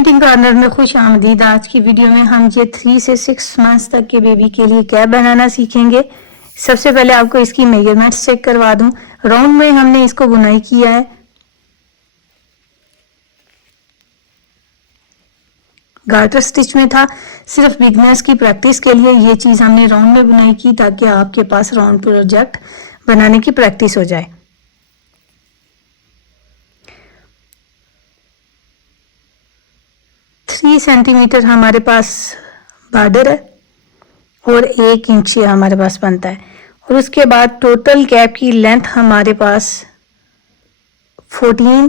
Knitting corner में खुश आमदीद। आज की वीडियो में हम ये 3 से 6 मंथ्स तक के बेबी के लिए कैप बनाना सीखेंगे। सबसे पहले आपको इसकी मेजरमेंट्स चेक करवा दूं। राउंड में हमने इसको बुनाई किया है, गार्टर स्टिच में था। सिर्फ बिगनर्स की प्रैक्टिस के लिए ये चीज़ हमने राउंड में बुनाई की, ताकि आपके पास राउंड प्रोजेक्ट बनाने की प्रैक्टिस हो जाए। थ्री सेंटीमीटर हमारे पास बॉर्डर है और 1 इंच हमारे पास बनता है। और उसके बाद टोटल कैप की लेंथ हमारे पास 14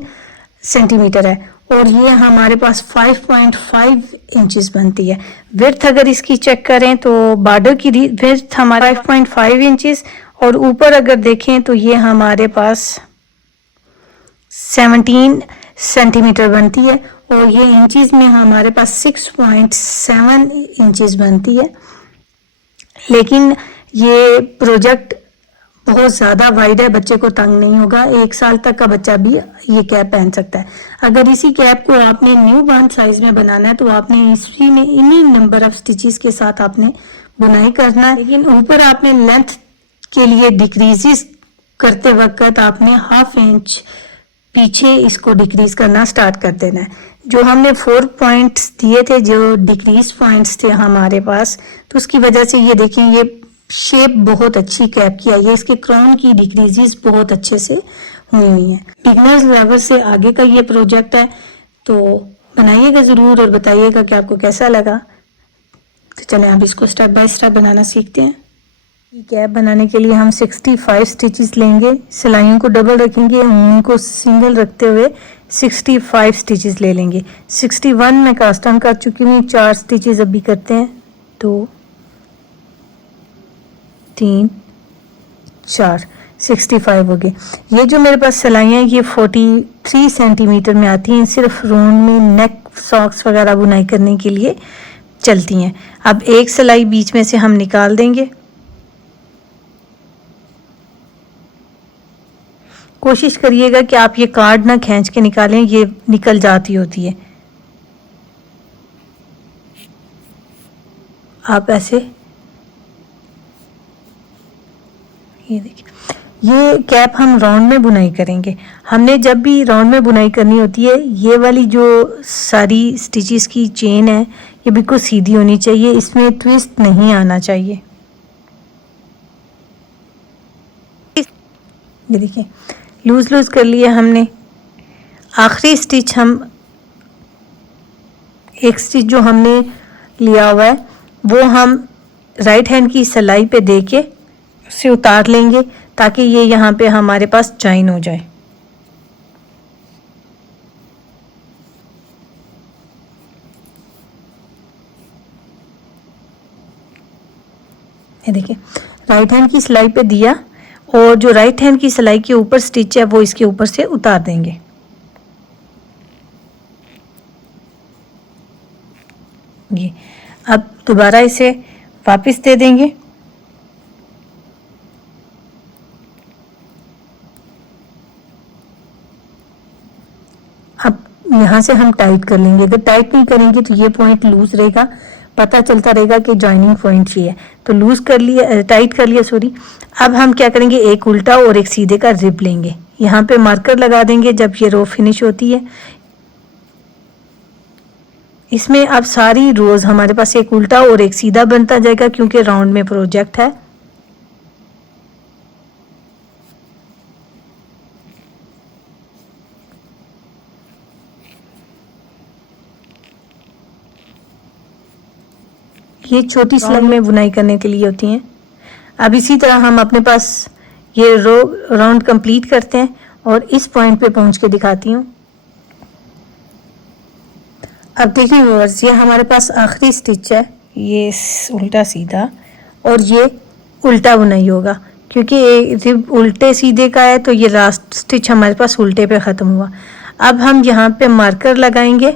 सेंटीमीटर है और ये हमारे पास 5.5 इंचेस बनती है। विड्थ अगर इसकी चेक करें तो बॉर्डर की विड्थ हमारा 5.5 इंचेस और ऊपर अगर देखें तो ये हमारे पास 17 सेंटीमीटर बनती है और ये इंचेस में हमारे पास 6.7 इंचेस बनती है। लेकिन ये प्रोजेक्ट बहुत ज़्यादा वाइड है, बच्चे को तंग नहीं होगा। 1 साल तक का बच्चा भी ये कैप पहन सकता है। अगर इसी कैप को आपने न्यू बॉर्न साइज में बनाना है तो आपने इसी में इन्हीं नंबर ऑफ स्टिचेस के साथ आपने बुनाई करना है। लेकिन ऊपर आपने लेंथ के लिए डिक्रीजेस करते वक्त आपने 1/2 इंच पीछे इसको डिक्रीज करना स्टार्ट कर देना है। जो हमने 4 पॉइंट्स दिए थे, जो डिक्रीज पॉइंट्स थे हमारे पास, तो उसकी वजह से ये देखें ये शेप बहुत अच्छी कैप की आई है। इसके क्राउन की डिक्रीजेस बहुत अच्छे से हुई हुई हैं। बिगनर्स लेवल से आगे का ये प्रोजेक्ट है, तो बनाइएगा ज़रूर और बताइएगा कि आपको कैसा लगा। तो चलें अब इसको स्टेप बाय स्टेप बनाना सीखते हैं। कैप बनाने के लिए हम 65 स्टिचेस लेंगे, सिलाइयों को डबल रखेंगे, उनको सिंगल रखते हुए 65 स्टिचेस ले लेंगे। 61 में कास्ट ऑन कर चुकी हूँ, 4 स्टिचेस अभी करते हैं। 2 3 4 65 हो गए। ये जो मेरे पास सिलाइयाँ ये 43 सेंटीमीटर में आती हैं, सिर्फ राउंड में नेक सॉक्स वगैरह बुनाई करने के लिए चलती हैं। अब एक सिलाई बीच में से हम निकाल देंगे। कोशिश करिएगा कि आप ये कार्ड ना खींच के निकालें, ये निकल जाती होती है। आप ऐसे ये देखिए, ये कैप हम राउंड में बुनाई करेंगे। हमने जब भी राउंड में बुनाई करनी होती है, ये वाली जो सारी स्टिचेस की चेन है ये बिल्कुल सीधी होनी चाहिए, इसमें ट्विस्ट नहीं आना चाहिए। ये देखिए लूज लूज कर लिया हमने। आखिरी स्टिच हम एक स्टिच जो हमने लिया हुआ है वो हम राइट हैंड की सिलाई पे दे के उसे उतार लेंगे, ताकि ये यहाँ पे हमारे पास जॉइन हो जाए। ये देखिए राइट हैंड की सिलाई पे दिया और जो राइट हैंड की सिलाई के ऊपर स्टिच है वो इसके ऊपर से उतार देंगे। ये अब दोबारा इसे वापस दे देंगे। अब यहाँ से हम टाइट कर लेंगे। अगर टाइट नहीं करेंगे तो ये पॉइंट लूज रहेगा, पता चलता रहेगा कि जॉइनिंग पॉइंट ये है। तो लूज कर लिया, टाइट कर लिया सॉरी। अब हम क्या करेंगे, एक उल्टा और एक सीधे का रिब लेंगे, यहाँ पे मार्कर लगा देंगे जब ये रो फिनिश होती है। इसमें अब सारी रोज हमारे पास एक उल्टा और एक सीधा बनता जाएगा, क्योंकि राउंड में प्रोजेक्ट है। ये छोटी स्लग में बुनाई करने के लिए होती हैं। अब इसी तरह हम अपने पास ये रो राउंड कंप्लीट करते हैं और इस पॉइंट पे पहुंच के दिखाती हूँ। अब देखिए व्यूअर्स, ये हमारे पास आखिरी स्टिच है, ये उल्टा सीधा और ये उल्टा बुनाई होगा, क्योंकि ये रिब उल्टे सीधे का है तो ये लास्ट स्टिच हमारे पास उल्टे पे ख़त्म हुआ। अब हम यहाँ पे मार्कर लगाएंगे।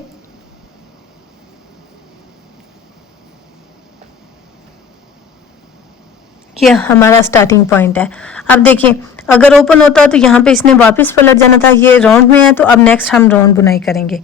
ये हमारा स्टार्टिंग पॉइंट है। अब देखिए अगर ओपन होता तो यहाँ पे इसने वापस पलट जाना था। ये राउंड में है तो अब नेक्स्ट हम राउंड बुनाई करेंगे।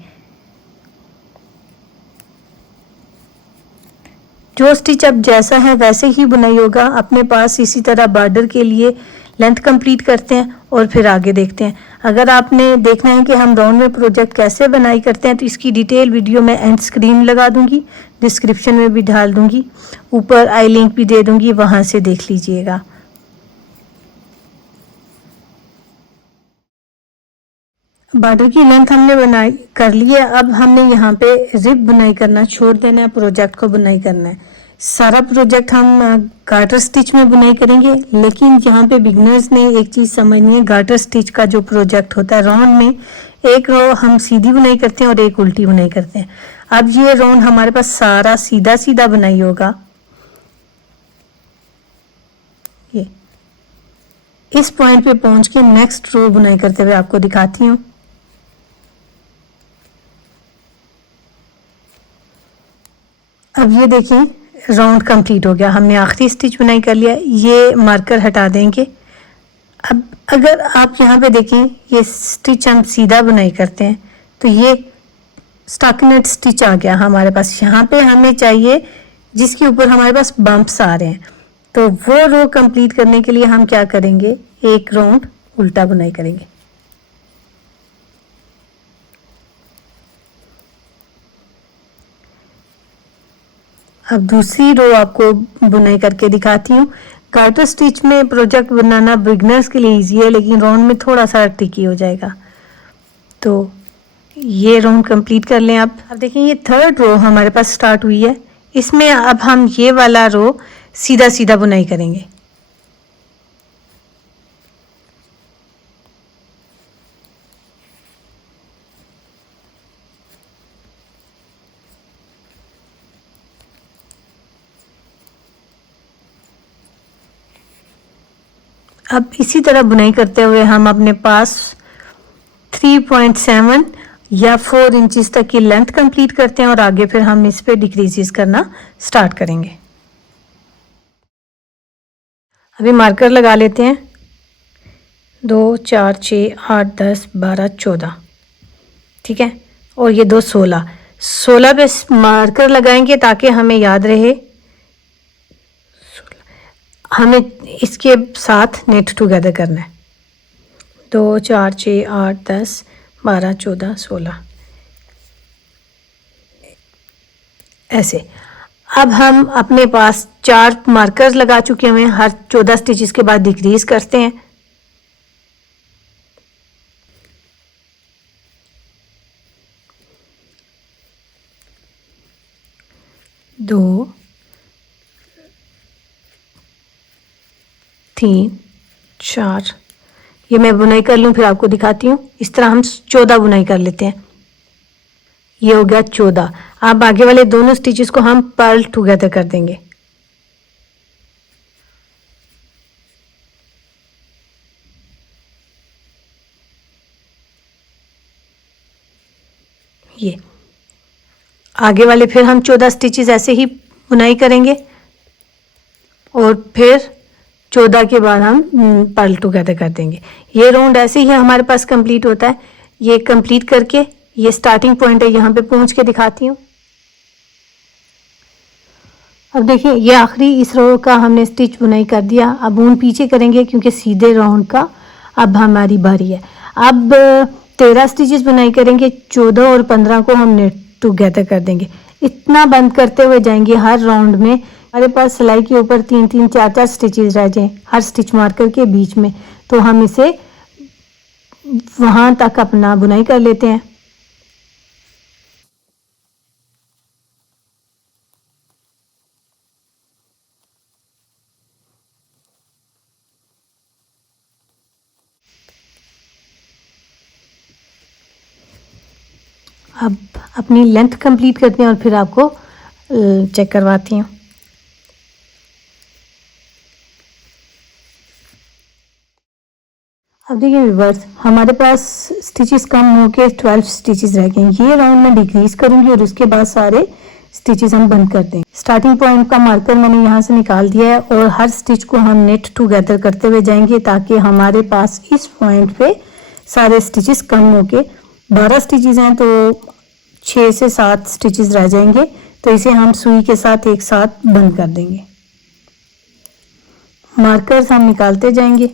जो स्टिच अब जैसा है वैसे ही बुनाई होगा अपने पास। इसी तरह बॉर्डर के लिए लेंथ कंप्लीट करते हैं और फिर आगे देखते हैं। अगर आपने देखना है कि हम राउंड में प्रोजेक्ट कैसे बनाई करते हैं तो इसकी डिटेल वीडियो मैं एंड स्क्रीन लगा दूंगी, डिस्क्रिप्शन में भी डाल दूंगी, ऊपर आई लिंक भी दे दूंगी, वहां से देख लीजिएगा। बॉर्डर की लेंथ हमने बनाई कर ली है। अब हमने यहाँ पे रिब बुनाई करना छोड़ देना है, प्रोजेक्ट को बुनाई करना है। सारा प्रोजेक्ट हम गार्टर स्टिच में बुनाई करेंगे, लेकिन यहाँ पे बिगनर्स ने एक चीज़ समझनी है। गार्टर स्टिच का जो प्रोजेक्ट होता है राउंड में, एक रो हम सीधी बुनाई करते हैं और एक उल्टी बुनाई करते हैं। अब ये राउंड हमारे पास सारा सीधा सीधा बुनाई होगा। ये इस पॉइंट पे पहुंच के नेक्स्ट रो बुनाई करते हुए आपको दिखाती हूँ। अब ये देखिए राउंड कंप्लीट हो गया, हमने आखिरी स्टिच बुनाई कर लिया। ये मार्कर हटा देंगे। अब अगर आप यहाँ पे देखें, ये स्टिच हम सीधा बुनाई करते हैं तो ये स्टॉकिनेट स्टिच आ गया हमारे पास। यहाँ पे हमें चाहिए जिसके ऊपर हमारे पास बम्प्स आ रहे हैं, तो वो रो कंप्लीट करने के लिए हम क्या करेंगे, एक राउंड उल्टा बुनाई करेंगे। अब दूसरी रो आपको बुनाई करके दिखाती हूँ। गार्टर स्टिच में प्रोजेक्ट बनाना बिगनर्स के लिए इजी है, लेकिन राउंड में थोड़ा सा ट्रिकी हो जाएगा। तो ये राउंड कंप्लीट कर लें। अब देखिए ये थर्ड रो हमारे पास स्टार्ट हुई है। इसमें अब हम ये वाला रो सीधा सीधा बुनाई करेंगे। अब इसी तरह बुनाई करते हुए हम अपने पास 3.7 या 4 इंचेस तक की लेंथ कंप्लीट करते हैं और आगे फिर हम इस पे डिक्रीजेस करना स्टार्ट करेंगे। अभी मार्कर लगा लेते हैं। 2 4 6 8 10 12 14, ठीक है। और ये 2 16 पे मार्कर लगाएंगे ताकि हमें याद रहे हमें इसके साथ नेट टुगेदर करना है। 2 4 6 8 10 12 14 16 ऐसे। अब हम अपने पास 4 मार्कर्स लगा चुके हैं, हर 14 स्टिचेस के बाद डिक्रीज करते हैं। दो 3 4, ये मैं बुनाई कर लूँ फिर आपको दिखाती हूँ। इस तरह हम 14 बुनाई कर लेते हैं। ये हो गया 14। अब आगे वाले दोनों स्टिचेस को हम पर्ल टुगेदर कर देंगे। ये आगे वाले फिर हम 14 स्टिचेस ऐसे ही बुनाई करेंगे और फिर 14 के बाद हम पर्ल टुगेदर कर देंगे। ये राउंड ऐसे ही हमारे पास कंप्लीट होता है। ये कंप्लीट करके ये स्टार्टिंग पॉइंट है, यहाँ पे पहुँच के दिखाती हूँ। अब देखिए ये आखिरी इस रो का हमने स्टिच बुनाई कर दिया। अब ऊन पीछे करेंगे क्योंकि सीधे राउंड का अब हमारी बारी है। अब 13 स्टिचेस बुनाई करेंगे, 14 और 15 को हम नेट टुगेदर कर देंगे। इतना बंद करते हुए जाएंगे हर राउंड में। हमारे पास सिलाई के ऊपर 3 4 स्टिचेस रह जाएं हर स्टिच मार्कर के बीच में, तो हम इसे वहां तक अपना बुनाई कर लेते हैं। अब अपनी लेंथ कंप्लीट करते हैं और फिर आपको चेक करवाती हूँ। अब देखिए व्यूअर्स, हमारे पास स्टिचेस कम हो के 12 स्टिचेस रह गए। ये राउंड में डिक्रीज करूंगी और उसके बाद सारे स्टिचेस हम बंद कर देंगे। स्टार्टिंग पॉइंट का मार्कर मैंने यहाँ से निकाल दिया है और हर स्टिच को हम नेट टुगेदर करते हुए जाएंगे ताकि हमारे पास इस पॉइंट पे सारे स्टिचेस कम हो के 12 स्टिचेस हैं तो 6 से 7 स्टिचेस रह जाएंगे तो इसे हम सुई के साथ एक साथ बंद कर देंगे। मार्कर्स हम निकालते जाएंगे।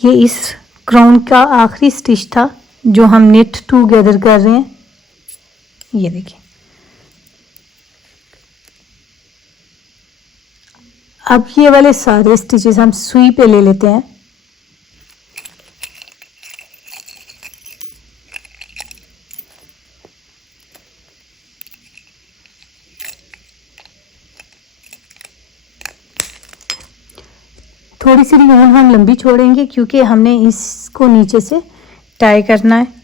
ये इस क्राउन का आखिरी स्टिच था जो हम नेट टूगेदर कर रहे हैं। ये देखिए, अब ये वाले सारे स्टिचेस हम सुई पे ले लेते हैं। थोड़ी सी ऊन हम लंबी छोड़ेंगे क्योंकि हमने इसको नीचे से टाई करना है।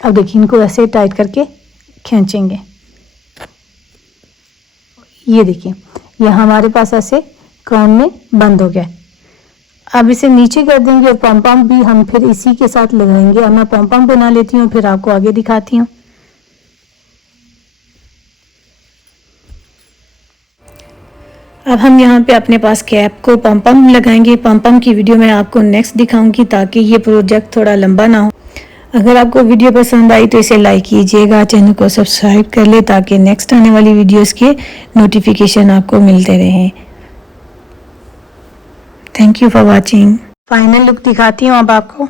अब देखिए, इनको ऐसे टाइट करके खींचेंगे। ये देखिए, ये हमारे पास ऐसे क्राउन में बंद हो गया। अब इसे नीचे कर देंगे और पॉम पॉम भी हम फिर इसी के साथ लगाएंगे। अब मैं पॉम पॉम बना लेती हूँ, फिर आपको आगे दिखाती हूँ। अब हम यहाँ पे अपने पास कैप को पॉम पॉम लगाएंगे। पॉम पॉम की वीडियो मैं आपको नेक्स्ट दिखाऊंगी ताकि ये प्रोजेक्ट थोड़ा लंबा ना हो। अगर आपको वीडियो पसंद आई तो इसे लाइक कीजिएगा, चैनल को सब्सक्राइब कर ले ताकि नेक्स्ट आने वाली वीडियोस के नोटिफिकेशन आपको मिलते रहें। Thank you for watching. Final look दिखाती हूँ अब आपको।